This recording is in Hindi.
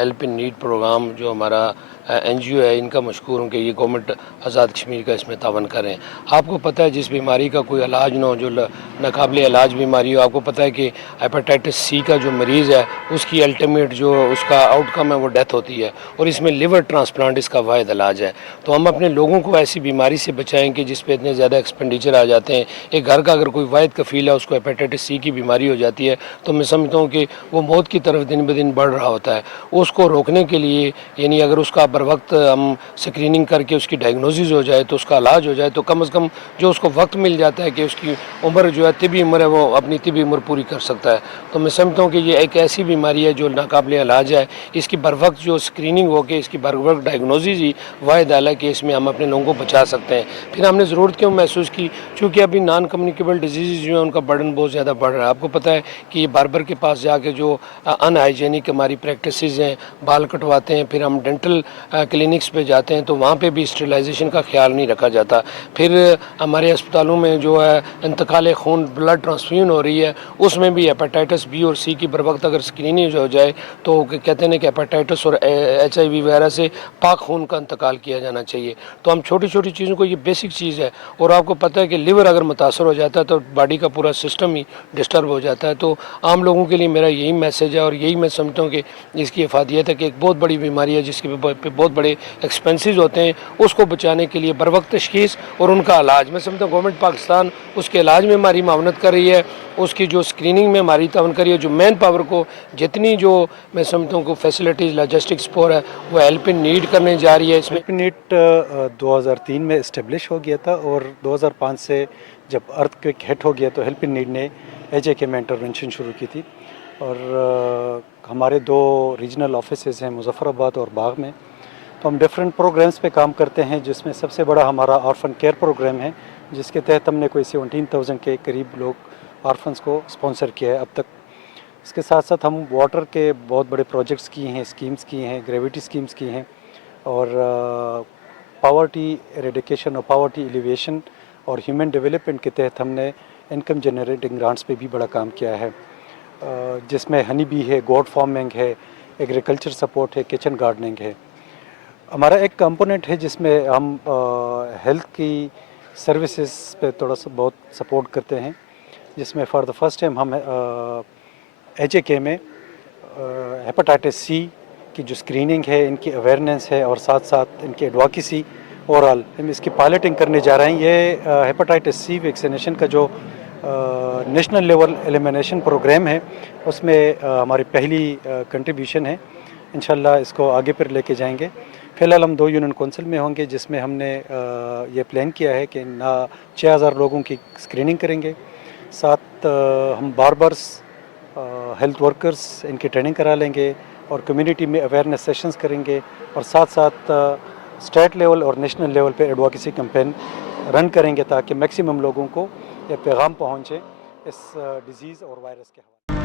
हेल्प इन नीड प्रोग्राम जो हमारा NGO है, इनका मशकूर हूँ कि ये गवर्नमेंट आज़ाद कश्मीर का इसमें तावन करें। आपको पता है जिस बीमारी का कोई इलाज ना हो, जो नाकाबिले इलाज बीमारी हो, आपको पता है कि हेपेटाइटिस C का जो मरीज़ है उसकी अल्टीमेट जो उसका आउटकम है वो डेथ होती है, और इसमें लिवर ट्रांसप्लांट इसका वाहिद इलाज है। तो हम अपने लोगों को ऐसी बीमारी से बचाएं कि जिस पे इतने ज़्यादा एक्सपेंडिचर आ जाते हैं। एक घर का अगर कोई वाहिद कफ़ील है उसको हेपेटाइटिस C की बीमारी हो जाती है तो मैं समझता हूँ कि वो मौत की तरफ दिन ब दिन बढ़ रहा होता है। उसको रोकने के लिए यानी अगर उसका बर वक्त हम स्क्रीनिंग करके उसकी डायग्नोसिस हो जाए तो उसका इलाज हो जाए, तो कम से कम जो उसको वक्त मिल जाता है कि उसकी उम्र जो है तिबी उम्र है वो अपनी तिबी उम्र पूरी कर सकता है। तो मैं समझता हूँ कि ये एक ऐसी बीमारी है जो नाकाबिले इलाज है। इसकी बर वक्त जो स्क्रीनिंग होकर इसकी बर वक्त डायग्नोसिस ही वाहिद हल है कि इसमें हम अपने लोगों को बचा सकते हैं। फिर हमने ज़रूरत क्यों महसूस की, चूँकि अभी नॉन कम्युनिकेबल डिजीज़ जो है उनका बर्डन बहुत ज़्यादा बढ़ रहा है। आपको पता है कि ये बार्बर के पास जाके जो अनहाइजेनिक हमारी प्रैक्टिसेस हैं, बाल कटवाते हैं, फिर हम डेंटल क्लिनिक्स पे जाते हैं तो वहाँ पे भी स्टरलाइजेशन का ख्याल नहीं रखा जाता। फिर हमारे अस्पतालों में जो है इंतकाल खून ब्लड ट्रांसफ्यूजन हो रही है, उसमें भी हेपेटाइटिस B और C की बर वक्त अगर स्क्रीनिंग हो जाए तो कहते हैं कि हेपेटाइटिस और HIV वगैरह से पाक खून का इंतकाल किया जाना चाहिए। तो हम छोटी छोटी चीज़ों को, ये बेसिक चीज़ है। और आपको पता है कि लिवर अगर मुतासर हो जाता है तो बॉडी का पूरा सिस्टम ही डिस्टर्ब हो जाता है। तो आम लोगों के लिए मेरा यही मैसेज है और यही मैं समझता हूँ कि इसकी इफादियत है कि एक बहुत बड़ी बीमारी है जिसके बहुत बड़े एक्सपेंसेस होते हैं, उसको बचाने के लिए बर वक्त तशखीस और उनका इलाज, मैं समझता हूँ गवर्नमेंट पाकिस्तान उसके इलाज में हमारी मावनत कर रही है, उसकी जो स्क्रीनिंग में हमारी तावन कर रही है, जो मैन पावर को जितनी जो मैं समझता हूँ को फैसिलिटीज़ लॉजिस्टिक्स पर है वो हेल्प इन नीड करने जा रही है। इसमें हेल्प इन नीड 2003 में इस्टेब्लिश हो गया था और 2005 से जब अर्थक्वेक हिट हो गया तो हेल्प इन नीड ने AJK में इंटरवेंशन शुरू की थी। और हमारे 2 रीजनल ऑफिसेज हैं मुजफ्फराबाद और बाग में। तो हम डिफरेंट प्रोग्राम्स पे काम करते हैं, जिसमें सबसे बड़ा हमारा ऑर्फन केयर प्रोग्राम है, जिसके तहत हमने कोई 17,000 के करीब लोग ऑर्फन्स को स्पॉन्सर किया है अब तक। इसके साथ साथ हम वाटर के बहुत बड़े प्रोजेक्ट्स किए हैं, स्कीम्स किए हैं, ग्रेविटी स्कीम्स की हैं, और पावर्टी एरेडिकेशन और पावर्टी एलिवेशन और ह्यूमन डेवलपमेंट के तहत हमने इनकम जनरेटिंग ग्रांट्स पे भी बड़ा काम किया है, जिसमें हनी बी है, गोट फार्मिंग है, एग्रीकल्चर सपोर्ट है, किचन गार्डनिंग है। हमारा एक कंपोनेंट है जिसमें हम हेल्थ की सर्विसेज पे थोड़ा सा बहुत सपोर्ट करते हैं, जिसमें फॉर द फर्स्ट टाइम हम AJK में हेपेटाइटिस C की जो स्क्रीनिंग है, इनकी अवेयरनेस है और साथ साथ इनकी एडवोकेसी ओवरऑल हम इसकी पायलटिंग करने जा रहे हैं। ये हेपेटाइटिस C वैक्सीनेशन का जो नेशनल लेवल एलिमिनेशन प्रोग्राम है उसमें हमारी पहली कंट्रीब्यूशन है। इंशाल्लाह इसको आगे पर लेके जाएंगे। फ़िलहाल हम 2 यूनियन काउंसिल में होंगे, जिसमें हमने ये प्लान किया है कि 6000 लोगों की स्क्रीनिंग करेंगे। साथ हम बार्बर्स, हेल्थ वर्कर्स इनकी ट्रेनिंग करा लेंगे और कम्युनिटी में अवेयरनेस सेशंस करेंगे, और साथ साथ स्टेट लेवल और नेशनल लेवल पे एडवोकेसी कैंपेन रन करेंगे ताकि मैक्सिमम लोगों को ये पैगाम पहुँचे इस डिज़ीज़ और वायरस के हवाले।